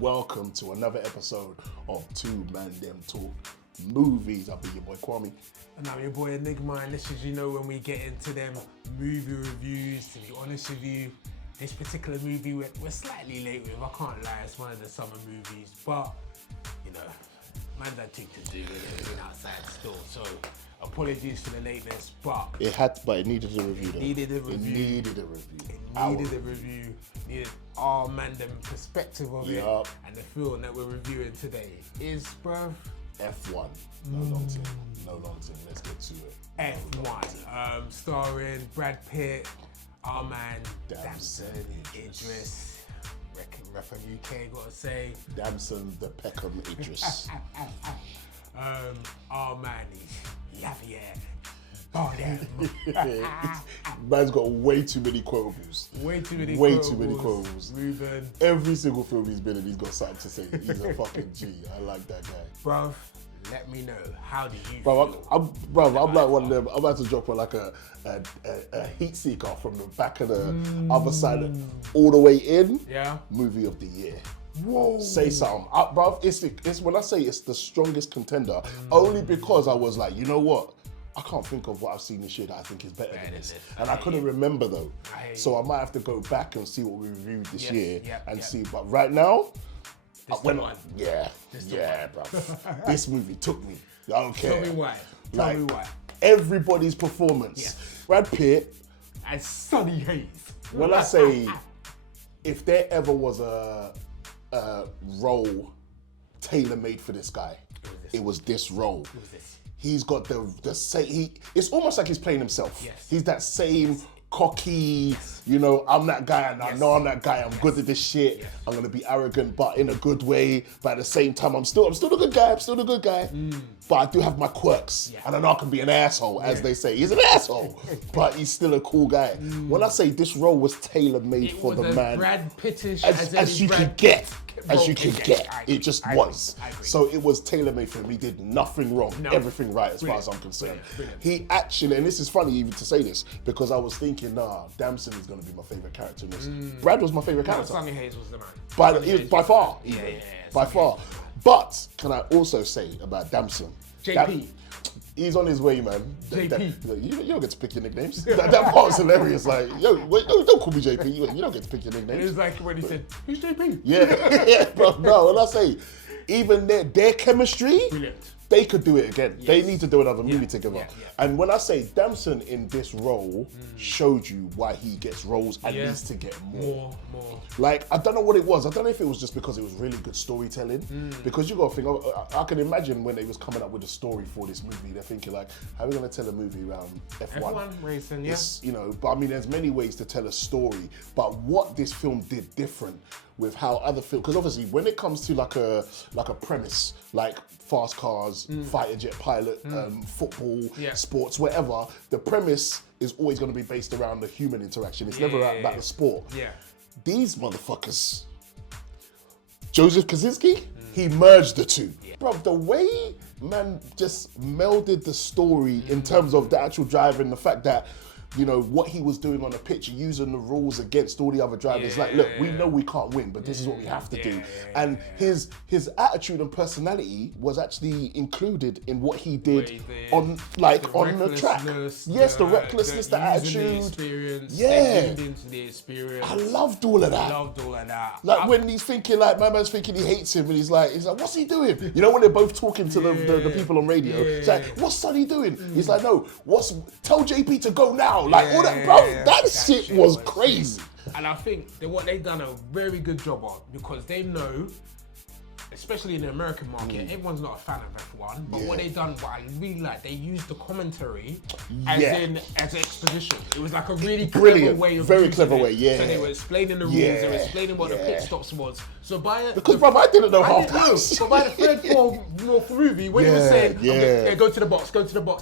welcome to another episode of Two ManDem Talk Movies. I'll be your boy Kwame. And I'm your boy Enigma, and this is, when we get into them movie reviews, to be honest with you, this particular movie we're slightly late with. I can't lie, it's one of the summer movies, but, man's had things to do with it, being outside still, so apologies for the lateness, but... It needed a review though. It needed a review. Needed our ManDem perspective of it, and the film that we're reviewing today is, bruv... F1. No long term. Let's get to it. F1. Starring Brad Pitt, our man Damson Idris. Rep from UK, gotta say. Damson the Peckham Idris. Our man is Javier Bardem. Man's got way too many quotables. Way too many quotables. Ruben. Every single film he's been in, he's got something to say. He's a fucking G. I like that guy. Bruv, let me know. How do you feel? I'm like one of them. I'm about to drop like a heat seeker from the back of the other side, all the way in. Yeah. Movie of the year. Whoa. Say something. Bruv, it's when I say it's the strongest contender, only because I was like, you know what? I can't think of what I've seen this year that I think is better than this. And I couldn't remember though. So I might have to go back and see what we reviewed this year and see. But right now, bro. This movie took me. I don't care. Tell me why. Everybody's performance. Yes. Brad Pitt. And Sonny Hayes. When I say, if there ever was a role tailor-made for this guy, it was this role. He's got the same. It's almost like he's playing himself. Yes. He's that same cocky. I'm that guy, and I know I'm that guy. I'm good at this shit. I'm gonna be arrogant, but in a good way. But at the same time, I'm still the good guy. But I do have my quirks, and I know I can be an asshole, as they say. He's an asshole, but he's still a cool guy. When I say this role was tailor made for the man, Brad Pittish as you can get. As you can get, it just was. So it was tailor-made for him. He did nothing wrong, everything right as far as I'm concerned. Brilliant. He actually, and this is funny even to say this, because I was thinking, Damson is going to be my favourite character in this. Brad was my favourite character. Sonny Hayes was the man. By far. By far. But, can I also say about Damson? JP. He's on his way, man. JP. You don't get to pick your nicknames. that part's hilarious. Like, don't call me JP. You don't get to pick your nicknames. It was like when he said, "Who's JP?" Yeah, bro. No, when I say, even their chemistry, brilliant. They could do it again. Yes. They need to do another movie together. Yeah. And when I say Damson in this role showed you why he gets roles and needs to get more. Like, I don't know what it was. I don't know if it was just because it was really good storytelling. Because you got to think, I can imagine when they was coming up with a story for this movie, they're thinking like, how are we going to tell a movie around F1? F1 racing, But I mean, there's many ways to tell a story. But what this film did different with how other films, because obviously when it comes to like a premise, like fast cars, fighter jet pilot, football, sports, whatever, the premise is always going to be based around the human interaction. It's never about the sport. Yeah. These motherfuckers, Joseph Kosinski, he merged the two. Bro, the way man just melded the story in terms of the actual driving, the fact that what he was doing on the pitch, using the rules against all the other drivers. Look, we know we can't win, but this is what we have to do. And his attitude and personality was actually incled in what he did on the track. Yes, the recklessness, the attitude. The experience. I loved all of that. Like when he's thinking, like my man's thinking he hates him, and he's like, what's he doing? When they're both talking to the people on radio, it's like, what's Sonny doing? He's like, no, tell JP to go now. Like all that, bro, that shit was crazy. And I think that what they've done a very good job on, because they know, especially in the American market, everyone's not a fan of F1, but what they done, what I really like, they used the commentary as exposition. It was like a really clever way of very clever way, So they were explaining the rules, they were explaining what the pit stops was. So because bro, I didn't know half that. But by the third, fourth movie, when he was saying, go to the box,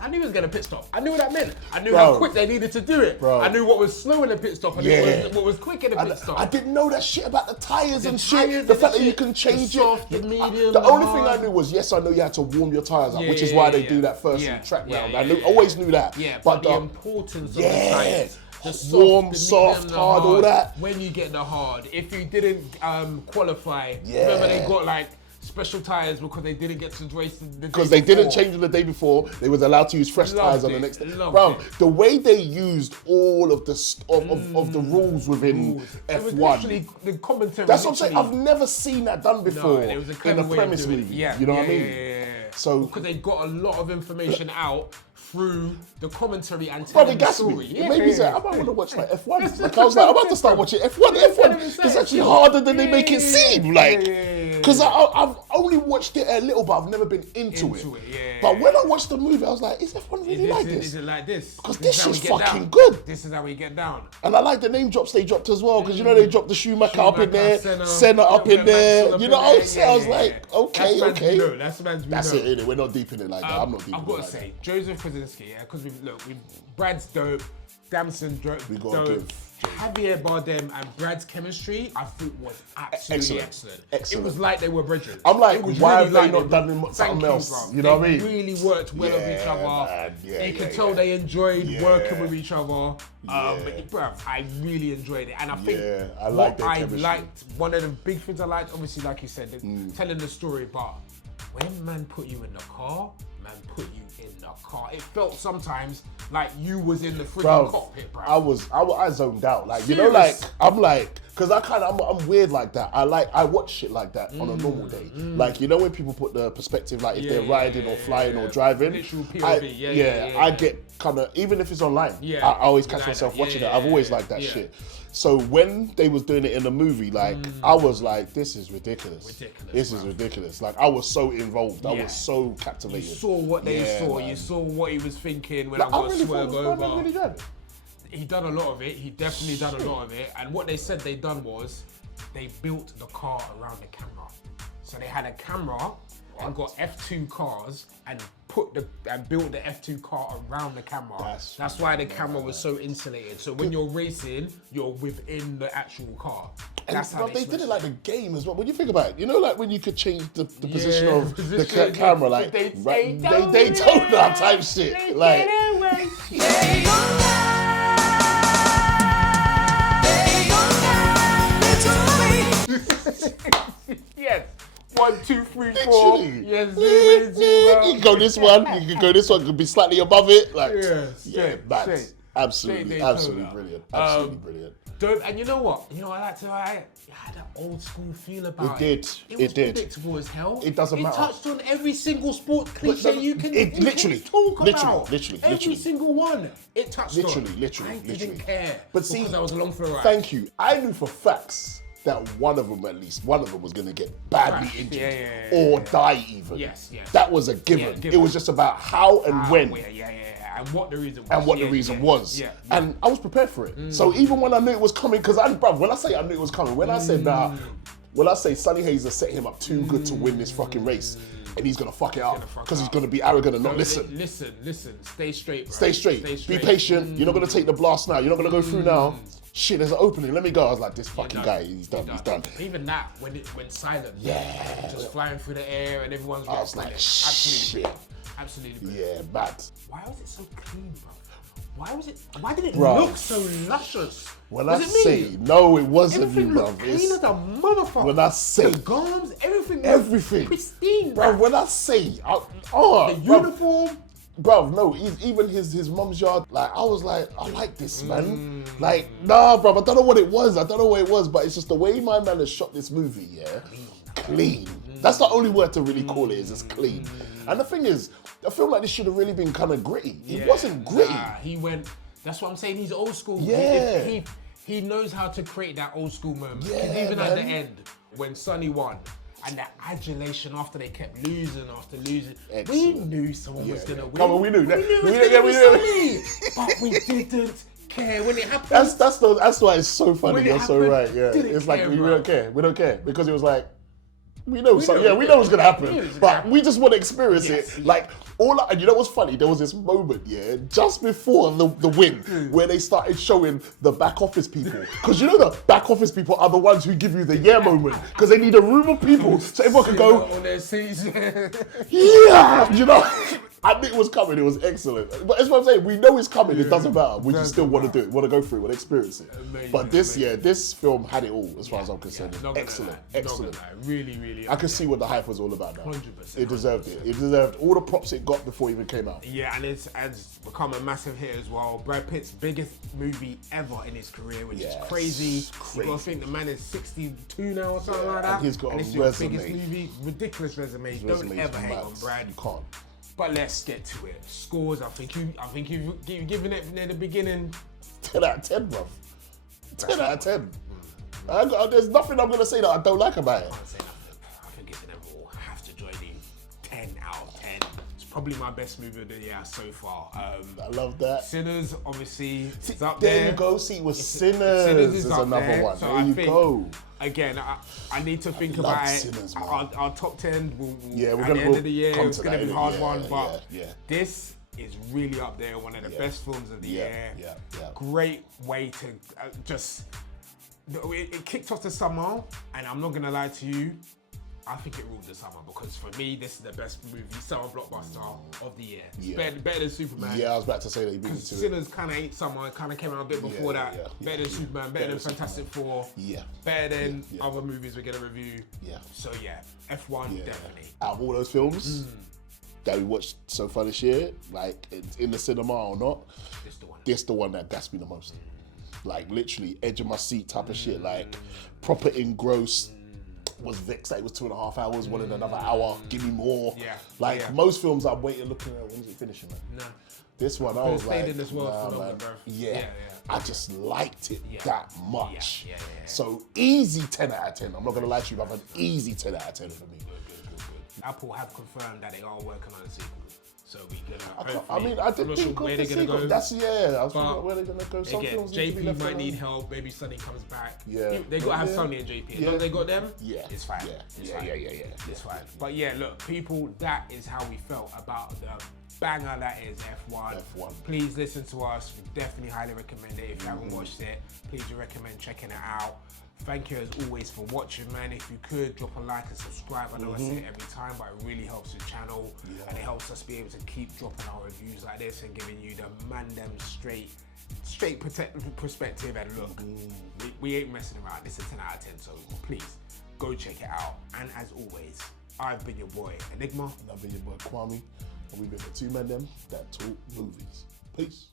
I knew he was getting a pit stop. I knew what that meant. I knew how quick they needed to do it. I knew what was slow in the pit stop and what was quick in the pit stop. I didn't know that shit about the tyres and shit. The fact that you can change it. Medium, the only thing I knew was, yes, I know you had to warm your tyres up, which is why they do that first track round. I always knew that. Yeah, but the importance of the tyres. The soft, warm, the soft, medium, the hard, all that. When you get the hard, if you didn't qualify, Yeah. remember they got like special tires because they didn't get to race the day Because they didn't before. change them the day before, they was allowed to use fresh tires on the next day. Bro, it. the way they used all of the of the rules within It was F1. literally the commentary. That's what I'm saying. literally- I've never seen that done before No, it was a in clever a way of premise doing it. movie. Yeah, You know what I yeah, mean? yeah. So because they got a lot of information out through the commentary and bro, telling it the gassed me. story. It made me say, I might want to watch like F1. Like I was like, I'm about to start watching F1. F1 is actually harder than they make it seem. Like, because I've only watched it a little, but I've never been into it. But when I watched the movie, I was like, is F1 really like this? Is it like this? Because This this is how shit's we get fucking down. good. This is how we get down. And I like the name drops they dropped as well, because you know they dropped the Schumacher up in there, Senna up in there. Max You know up what in I'm saying? I was there. like, okay, That's okay. That's it, innit? We're not deep in it like that. I'm not deep in it I've got like to that. say, Joseph Kosinski, yeah, because Brad's dope, Damson dope, We gotta give Javier Bardem and Brad's chemistry, I thought was absolutely excellent. It was like they were bridges. I'm like, It was why really have they like not done Thank something else? bro. You know what I They mean? really worked well with each other. Man. Yeah, you could tell they enjoyed Yeah. working with each other. Yeah. Bruv, I really enjoyed it. And I think Yeah, I like what their I chemistry. liked, one of the big things I liked, obviously, like you said, telling the story, but when man put you in the car, man put you in the car. It felt sometimes like you was in the freaking cockpit, bro. I zoned out. Like, you know, like, I'm like, because I'm weird like that. I watch shit like that on a normal day. Like, you know, when people put the perspective, like if they're riding or flying or driving. Literal POV, I get kind of, even if it's online, Yeah. I always catch Like myself that. watching Yeah, it. I've always yeah, liked that yeah. shit. So when they was doing it in the movie, like, I was like, this is ridiculous. This is ridiculous. Like, I was so involved. I Yeah. was so captivated. You saw what they saw. man. You saw what he was thinking when Like, I I was really going to thought swerve it was over. really good. He done a lot of it. He definitely done a lot of it. And what they said they done was they built the car around the camera. So they had a camera and got F2 cars and built the F2 car around the camera. That's why the camera was so insulated. So when you're racing, you're within the actual car. That's how they did it like the game as well. When you think about it, you know, like when you could change the position of the position, camera, like Daytona type shit. Like, yes. 1, 2, 3, 4. literally. Yes, You can go this one, you can go this one, could be slightly above it. Like, straight. Absolutely Daytona. brilliant. Absolutely brilliant. Dope. And you know what? I had an old school feel about it. It was did. predictable as hell. It doesn't matter. It touched on every single sport cliche you can talk about. Every single one. It touched on. I didn't care. But see, because I was along for the ride. Thank you. I knew for facts that one of them was going to get badly injured or die even. Yes. That was a given. It was just about how and when. And what the reason was. And what the reason was. And I was prepared for it. So even when I knew it was coming, because when I say I knew it was coming, when I said that, when I say Sonny Hayes has set him up too good to win this fucking race, and he's gonna fuck it up because he's gonna be arrogant and not listen. Listen. Stay straight, bro. Stay straight. Be patient. You're not gonna take the blast now. You're not gonna go through now. Shit, there's an opening. Let me go. I was like, this fucking guy, he's done. He's done. Even that, when it went silent, just flying through the air and everyone's I was like, shit. Absolutely brilliant. Yeah, bad. Why was it so clean, bro? Why did it look so luscious? When was I it me? say no, it wasn't Everything you, bro. looked clean as a motherfucker. When I say the gums, everything pristine, bro. When I say the uniform. Bro, no, even his mum's yard, like, I was like, I like this, man. Like, nah, bro, I don't know what it was. But it's just the way my man has shot this movie, clean. That's the only word to really call it, is just clean. And the thing is, I feel like this should have really been kind of gritty. It wasn't gritty. That's what I'm saying, he's old school. Yeah. He knows how to create that old school moment. Yeah, Even man. at the end, when Sonny won, and that adulation after they kept losing. Excellent. We knew someone was gonna win. Come on, we knew that. We knew. But we didn't care when it happened. That's why it's so funny. You're so right. Yeah, it's like we bro. don't care. We don't care because it was like we know what's gonna happen, but we just want to experience it. Like and you know what's funny? There was this moment, just before the win, where they started showing the back office people, because you know the back office people are the ones who give you the moment, because they need a room of people so everyone can go on their seats. yeah, you know. I knew it was coming. It was excellent. But that's what I'm saying. We know it's coming. It doesn't matter. We just still want to do it. Want to go through it. Want to experience it. Amazing, But this film had it all as far as I'm concerned. Not gonna Excellent. lie, Excellent. not gonna lie. Really, really. I can see what the hype was all about now. 100%. It deserved it. It deserved all the props it got before it even came out. Yeah, and it's become a massive hit as well. Brad Pitt's biggest movie ever in his career, which is crazy. You gotta think the man is 62 now or something like that. And he's got a it's resume. Your biggest movie, ridiculous resume. His Don't resume's ever hang mad. on Brad. You can't. But let's get to it. Scores. I think you've given it near the beginning. 10 out of 10, bro. 10 out of 10. There's nothing I'm gonna say that I don't like about it. I can't say nothing. I think it's inevitable. I have to join you. 10 out of 10. It's probably my best movie of the year so far. I love that. Sinners, obviously, is up There there. you go. See, it was Sinners is up another there. one. So There I you think, go. Again, I need to think love about it. Sinners, man. Our top 10 will Yeah, we're at gonna the end of the year, come it's to going to that be a hard innit? one, Yeah, but yeah. this is really up there, one of the best films of the year. Yeah. Great way to just... It kicked off the summer, and I'm not going to lie to you, I think it ruled the summer because for me, this is the best movie, summer blockbuster of the year. It's better than Superman. Yeah, I was about to say that. You beat me Because to it. Sinners kind of ain't summer, it kind of came out a bit before that. Better than Superman, better than Fantastic Four. Yeah. Better than other movies we're going to review. Yeah. So yeah, F1 definitely. Out of all those films that we watched so far this year, like in the cinema or not, this the one that gassed me the most. Like literally edge of my seat type of shit. Like proper engrossed. Was vexed that it was 2.5 hours, wanted another hour, give me more. Yeah. Like most films I'm waiting looking at, when's it finishing, man? No. This one I was stayed like, in this world for longer, man. bro. Yeah. I just liked it that much. Yeah. So easy 10 out of 10. I'm not gonna lie to you, but an easy 10 out of 10 for me. Good. Apple have confirmed that they are working on a sequel. So we gonna. I mean, I didn't think of the sequel. That's I was thinking where they're gonna go. Some again, films need to be JP left might alone. need help. Maybe Sonny comes back. Yeah. They gotta have Sonny and JP. As long as they got them, it's fine. Yeah. It's fine. But yeah, look, people, that is how we felt about the banger that is F1. Please listen to us. We definitely highly recommend it. If you haven't watched it, please do recommend checking it out. Thank you as always for watching, man. If you could, drop a like and subscribe. I know I say it every time, but it really helps the channel and it helps us be able to keep dropping our reviews like this and giving you the ManDem straight perspective. And look, we ain't messing around. This is 10 out of 10, so please go check it out. And as always, I've been your boy Enigma. And I've been your boy Kwame, and we've been the two ManDem that talk movies. Peace.